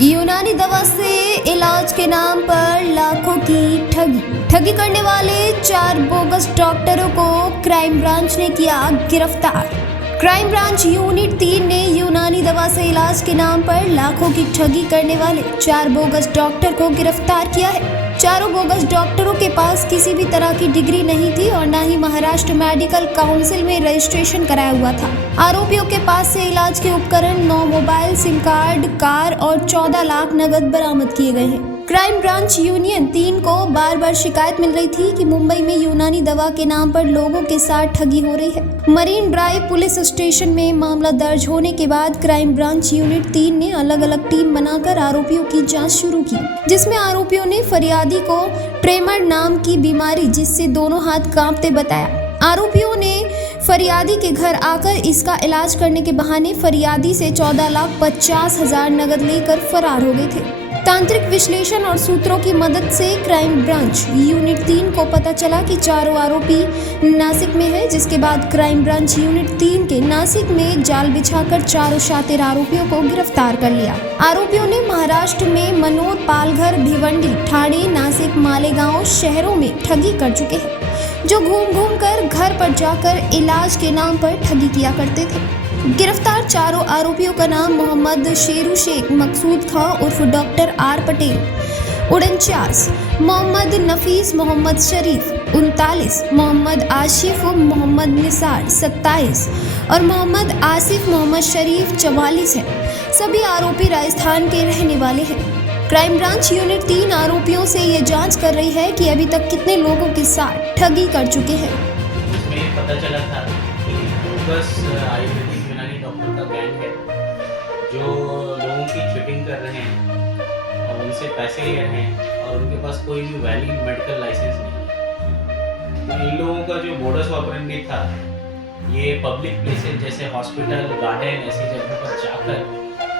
यूनानी दवा से इलाज के नाम पर लाखों की ठगी करने वाले 4 बोगस डॉक्टरों को क्राइम ब्रांच ने किया गिरफ्तार। क्राइम ब्रांच यूनिट 3 ने यूनानी दवा से इलाज के नाम पर लाखों की ठगी करने वाले 4 बोगस डॉक्टर को गिरफ्तार किया है। चारों बोगस डॉक्टरों के पास किसी भी तरह की डिग्री नहीं थी और न ही महाराष्ट्र मेडिकल काउंसिल में रजिस्ट्रेशन कराया हुआ था। आरोपियों के पास से इलाज के उपकरण, 9 मोबाइल सिम कार्ड, कार और 14 लाख नगद बरामद किए गए हैं। क्राइम ब्रांच यूनियन 3 को बार बार शिकायत मिल रही थी कि मुंबई में यूनानी दवा के नाम पर लोगों के साथ ठगी हो रही है। मरीन ड्राइव पुलिस स्टेशन में मामला दर्ज होने के बाद क्राइम ब्रांच यूनिट 3 ने अलग अलग टीम बनाकर आरोपियों की जांच शुरू की, जिसमें आरोपियों ने फरियादी को ट्रेमर नाम की बीमारी जिससे दोनों हाथ कांपते बताया। आरोपियों ने फरियादी के घर आकर इसका इलाज करने के बहाने फरियादी से 14,50,000 नगद लेकर फरार हो गए थे। तांत्रिक विश्लेषण और सूत्रों की मदद से क्राइम ब्रांच यूनिट 3 को पता चला कि चारों आरोपी नासिक में है, जिसके बाद क्राइम ब्रांच यूनिट 3 के नासिक में जाल बिछाकर चारों शातिर आरोपियों को गिरफ्तार कर लिया। आरोपियों ने महाराष्ट्र में मनोद, पालघर, भिवंडी, ठाणे, नासिक, मालेगांव शहरों में ठगी कर चुके हैं, जो घूम घूम कर घर पर जाकर इलाज के नाम पर ठगी किया करते थे। गिरफ्तार चारों आरोपियों का नाम मोहम्मद शेरू शेख, मकसूद खां उर्फ डॉक्टर आर पटेल 49, मोहम्मद नफीस, मोहम्मद शरीफ 39, मोहम्मद आशिफ मोहम्मद निसार 27 और मोहम्मद आसिफ मोहम्मद शरीफ 44 है। सभी आरोपी राजस्थान के रहने वाले हैं। क्राइम ब्रांच यूनिट 3 आरोपियों से ये जांच कर रही है कि अभी तक कितने लोगों के साथ ठगी कर चुके हैं। इसमें पता चला था कि बोगस आयुर्वेदिक यूनानी डॉक्टर का गैंग है जो लोगों की चीटिंग कर रहे हैं और उनसे पैसे ले रहे हैं और उनके पास कोई भी वैलिड मेडिकल लाइसेंस नहीं है। तो इन लोगों का जो मोडस ऑपरेंडी था, ये पब्लिक प्लेसेस जैसे हॉस्पिटल, गार्डन ऐसी जगह पर जाकर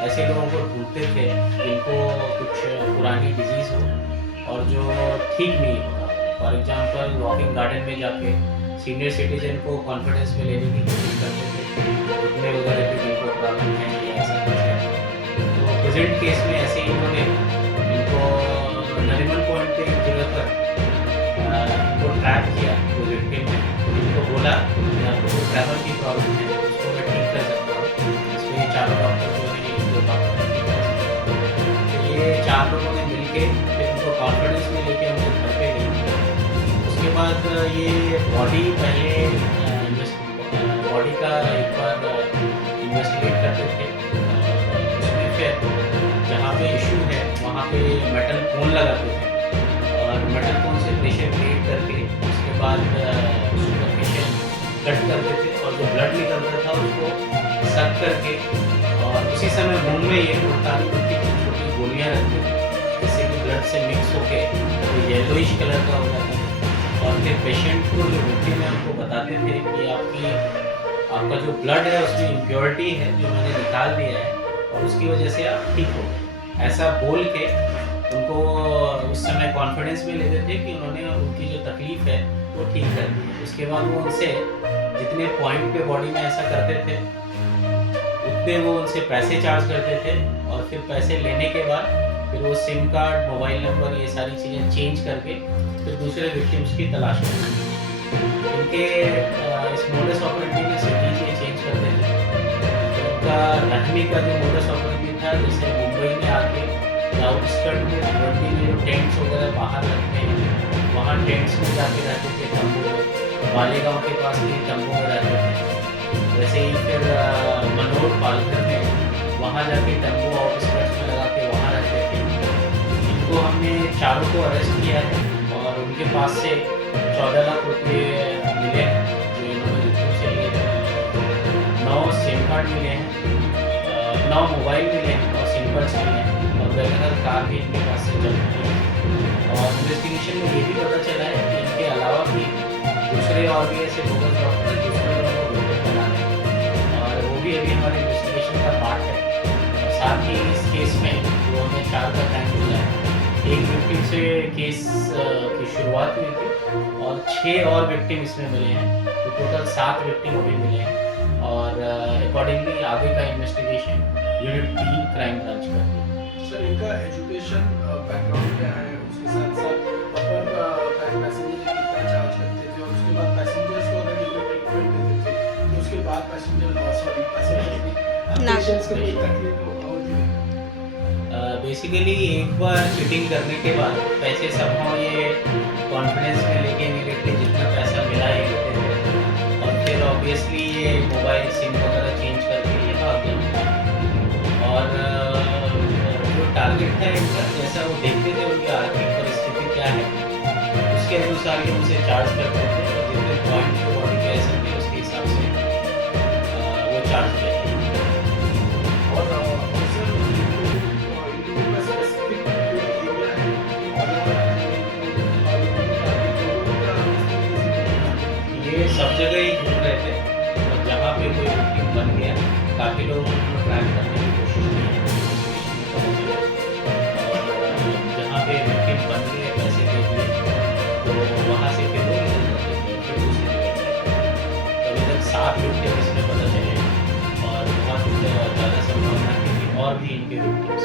ऐसे लोगों को ढूंढते थे जिनको कुछ पुरानी डिजीज़ हो और जो ठीक नहीं होता। फॉर एग्जांपल वॉकिंग गार्डन में जाके सीनियर सिटीजन को कॉन्फिडेंस में लेने की कोशिश करते थे, घुटने वगैरह की जिनको प्रॉब्लम है या ऐसा कुछ है। तो प्रेजेंट केस में ऐसे इन्होंने इनको नरीमन पॉइंट के एक जगह पर इनको ट्रैप किया, जो विक्टिम है, इनको बोला कि आपको कोई ट्रैवल की प्रॉब्लम है उसको मैं ठीक कर सकता हूँ। इसमें ये चारों डॉक्टर जो है इनको तो ये 4 लोगों ने मिलकर फिर उनको कॉन्फिडेंस में लेके उनके घर पे गए। उसके बाद ये बॉडी का एक बार इन्वेस्टिगेट करते थे। उसमें फिर जहाँ पे इशू है वहाँ पे मेटल कोन लगाते थे और मेटल कोन से प्रेशर क्रिएट करके उसके बाद सुपरफिशियल कट करते थे और जो ब्लड निकलता था उसको सक करके और उसी समय मुंह में ये 48 की छोटी गोलियाँ रखते थे, जिससे कि ब्लड से मिक्स होके तो येलोइश कलर का हो जाता था। और फिर पेशेंट को जो विक्टिम है उनको बताते थे कि आपका जो ब्लड है उसमें इम्प्योरिटी है जो मैंने निकाल दिया है और उसकी वजह से आप ठीक हो। ऐसा बोल के उनको उस समय कॉन्फिडेंस में लेते थे कि उन्होंने उनकी जो तकलीफ़ है वो ठीक कर दी। उसके बाद वो उनसे जितने पॉइंट पे बॉडी में ऐसा करते थे उतने वो उनसे पैसे चार्ज करते थे और फिर पैसे लेने के बाद फिर वो सिम कार्ड, मोबाइल नंबर, ये सारी चीज़ें चेंज करके फिर दूसरे विक्टिम्स की तलाश करते थे। इनके इस मोडस ऑपरेंडी में से चीज़ें चेंज करते थे। उनका रहने का जो मोडस ऑपरेंडी था, जैसे मुंबई में आके आउटस्कर्ट में भिवंडी में जो टेंट्स वगैरह बाहर रखते हैं वहाँ टेंट्स में जाके रहते थे, तंबू में। मालेगांव के पास भी तंबू में रहते थे। वैसे ही फिर मनोद, पालघर में वहाँ जाके तंबू आउटस्कर्ट्स में लगा के वहाँ रहते थे। इनको हमने चारों को अरेस्ट किया है और उनके पास से 14 लाख रुपये मिले हैं जो इन्होंने विक्टिम से लिए थे। 9 सिम कार्ड मिले हैं, 9 मोबाइल मिले हैं और सिम कार्ड्स मिले हैं और वैगनर कार भी इनके पास से जब्त की है। और इन्वेस्टिगेशन में ये भी पता चला है कि इनके अलावा भी दूसरे और भी ऐसे बोगस डॉक्टर दूसरे लोगों को विक्टिम बना रहे हैं और वो भी अभी हमारे इन्वेस्टिगेशन का पार्ट है। और साथ ही इस केस में जो हमें 4 का टाइम मिला है, एक विक्टिम से केस की शुरुआत हुई थी और 6 और विक्टिम इसमें मिले हैं, तो टोटल 7 विक्टिम अभी मिले हैं और अकॉर्डिंगली आगे का इन्वेस्टिगेशन यूनिट 3 क्राइम ब्रांच करती है। सर इनका एजुकेशन बैकग्राउंड क्या है, उसके साथ साथ अपन पैसेंजर कितना चार्ज करते थे, और उसके बाद पैसेंजर्स को अगर कोई ट्रीटमेंट देते थे तो उसके बाद पैसेंजर पेशेंट्स को कोई तकलीफ होती है। बेसिकली एक बार चीटिंग करने के बाद पैसे सब ये कॉन्फिडेंस में लेके इमीडिएटली जितना पैसा मिला ये लेते थे, और फिर ऑब्वियसली ये मोबाइल सिम वगैरह चेंज करके ये भाग गए। और जो टारगेट था इनका, जैसा वो देखते थे उनकी आर्थिक परिस्थिति क्या है, उसके अनुसार ये उनसे चार्ज करते थे, और जितने पॉइंट जो बॉडी के ऐसे थे उसके हिसाब से वो चार्ज किया। और सर इन लोगों का स्पेसिफिक एरिया है ये सब जगह ही घूम रहे थे, और जहाँ पे कोई विक्टिम बन गया काफ़ी लोग उनको ट्रैक करने की कोशिश की है, और जहाँ पे विक्टिम बन गए पैसे दे दिए तो वहाँ से फिर वो निकल जाते थे, फिर दूसरी जगह जाते। तो अभी तक 7 विक्टिम इसमें पता चले, और बहुत ज़्यादा संभावना है कि और भी इनके विक्टिम्स